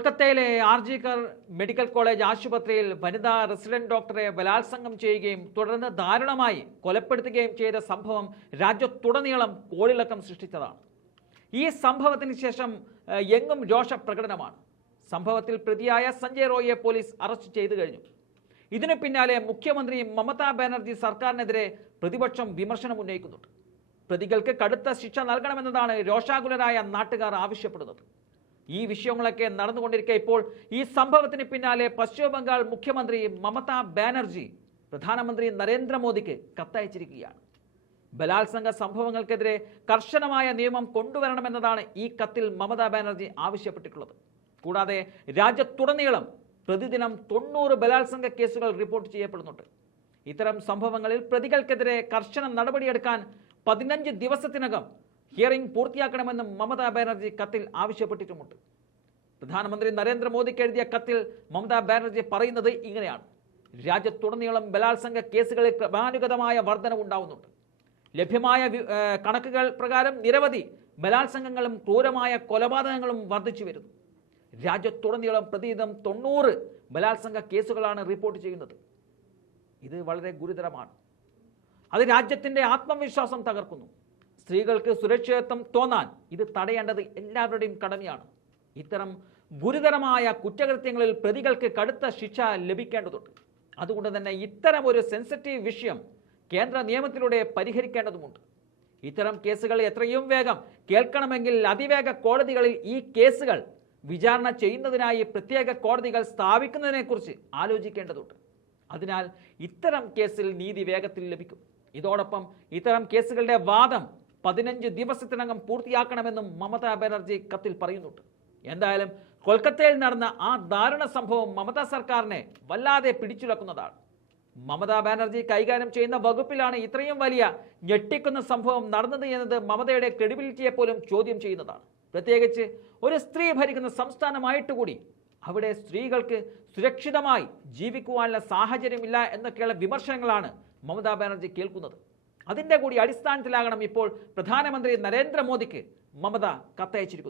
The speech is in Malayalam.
കൊൽക്കത്തയിലെ ആർജിക്കർ മെഡിക്കൽ കോളേജ് ആശുപത്രിയിൽ വനിതാ റെസിഡന്റ് ഡോക്ടറെ ബലാത്സംഗം ചെയ്യുകയും തുടർന്ന് ദാരുണമായി കൊലപ്പെടുത്തുകയും ചെയ്ത സംഭവം രാജ്യത്തുടനീളം കോളിളക്കം സൃഷ്ടിച്ചതാണ്. ഈ സംഭവത്തിന് ശേഷം എങ്ങും രോഷ പ്രകടനമാണ്. സംഭവത്തിൽ പ്രതിയായ സഞ്ജയ് റോയിയെ പോലീസ് അറസ്റ്റ് ചെയ്തു കഴിഞ്ഞു. ഇതിനു പിന്നാലെ മുഖ്യമന്ത്രി മമതാ ബാനർജി സർക്കാരിനെതിരെ പ്രതിപക്ഷം വിമർശനം ഉന്നയിക്കുന്നുണ്ട്. പ്രതികൾക്ക് കടുത്ത ശിക്ഷ നൽകണമെന്നതാണ് രോഷാകുലരായ നാട്ടുകാർ ആവശ്യപ്പെടുന്നത്. ഈ വിഷയങ്ങളൊക്കെ നടന്നുകൊണ്ടിരിക്കെ ഇപ്പോൾ ഈ സംഭവത്തിന് പിന്നാലെ പശ്ചിമ ബംഗാൾ മുഖ്യമന്ത്രി മമതാ ബാനർജി പ്രധാനമന്ത്രി നരേന്ദ്രമോദിക്ക് കത്തയച്ചിരിക്കുകയാണ്. ബലാത്സംഗ സംഭവങ്ങൾക്കെതിരെ കർശനമായ നിയമം കൊണ്ടുവരണമെന്നതാണ് ഈ കത്തിൽ മമതാ ബാനർജി ആവശ്യപ്പെട്ടിട്ടുള്ളത്. കൂടാതെ രാജ്യത്തുടനീളം പ്രതിദിനം തൊണ്ണൂറ് ബലാത്സംഗ കേസുകൾ റിപ്പോർട്ട് ചെയ്യപ്പെടുന്നുണ്ട്. ഇത്തരം സംഭവങ്ങളിൽ പ്രതികൾക്കെതിരെ കർശന നടപടിയെടുക്കാൻ പതിനഞ്ച് ദിവസത്തിനകം ഹിയറിംഗ് പൂർത്തിയാക്കണമെന്നും മമതാ ബാനർജി കത്തിൽ ആവശ്യപ്പെട്ടിട്ടുമുണ്ട്. പ്രധാനമന്ത്രി നരേന്ദ്രമോദിക്ക് എഴുതിയ കത്തിൽ മമതാ ബാനർജി പറയുന്നത് ഇങ്ങനെയാണ്. രാജ്യത്തുടനീളം ബലാത്സംഗ കേസുകളിൽ ക്രമാനുഗതമായ വർധനവുണ്ടാവുന്നുണ്ട് ലഭ്യമായ കണക്കുകൾ പ്രകാരം നിരവധി ബലാത്സംഗങ്ങളും ക്രൂരമായ കൊലപാതകങ്ങളും വർദ്ധിച്ചു വരുന്നു. രാജ്യത്തുടനീളം പ്രതിദിനം തൊണ്ണൂറ് ബലാത്സംഗ കേസുകളാണ് റിപ്പോർട്ട് ചെയ്യുന്നത്. ഇത് വളരെ ഗുരുതരമാണ്. അത് രാജ്യത്തിന്റെ ആത്മവിശ്വാസം തകർക്കുന്നു. സ്ത്രീകൾക്ക് സുരക്ഷിതത്വം തോന്നാൻ ഇത് തടയേണ്ടത് എല്ലാവരുടെയും കടമയാണ്. ഇത്തരം ഗുരുതരമായ കുറ്റകൃത്യങ്ങളിൽ പ്രതികൾക്ക് കടുത്ത ശിക്ഷ ലഭിക്കേണ്ടതുണ്ട്. അതുകൊണ്ട് തന്നെ ഇത്തരം ഒരു സെൻസിറ്റീവ് വിഷയം കേന്ദ്ര നിയമത്തിലൂടെ പരിഹരിക്കേണ്ടതുമുണ്ട്. ഇത്തരം കേസുകൾ എത്രയും വേഗം കേൾക്കണമെങ്കിൽ അതിവേഗ കോടതികളിൽ ഈ കേസുകൾ വിചാരണ ചെയ്യുന്നതിനായി പ്രത്യേക കോടതികൾ സ്ഥാപിക്കുന്നതിനെക്കുറിച്ച് ആലോചിക്കേണ്ടതുണ്ട്. അതിനാൽ ഇത്തരം കേസിൽ നീതി വേഗത്തിൽ ലഭിക്കും. ഇതോടൊപ്പം ഇത്തരം കേസുകളുടെ വാദം പതിനഞ്ച് ദിവസത്തിനകം പൂർത്തിയാക്കണമെന്നും മമതാ ബാനർജി കത്തിൽ പറയുന്നുണ്ട്. എന്തായാലും കൊൽക്കത്തയിൽ നടന്ന ആ ദാരുണ സംഭവം മമതാ സർക്കാരിനെ വല്ലാതെ പിടിച്ചുലക്കുന്നതാണ്. മമതാ ബാനർജി കൈകാര്യം ചെയ്യുന്ന വകുപ്പിലാണ് ഇത്രയും വലിയ ഞെട്ടിക്കുന്ന സംഭവം നടന്നത് എന്നത് മമതയുടെ ക്രെഡിബിലിറ്റിയെ പോലും ചോദ്യം ചെയ്യുന്നതാണ്. പ്രത്യേകിച്ച് ഒരു സ്ത്രീ ഭരിക്കുന്ന സംസ്ഥാനമായിട്ട് കൂടി അവിടെ സ്ത്രീകൾക്ക് സുരക്ഷിതമായി ജീവിക്കുവാനുള്ള സാഹചര്യമില്ല എന്നൊക്കെയുള്ള വിമർശനങ്ങളാണ് മമതാ ബാനർജി കേൾക്കുന്നത്. അതിന്റെ കൂടി അടിസ്ഥാനത്തിലാകണം ഇപ്പോൾ പ്രധാനമന്ത്രി നരേന്ദ്രമോദിക്ക് മമത കത്തയച്ചിരിക്കുന്നത്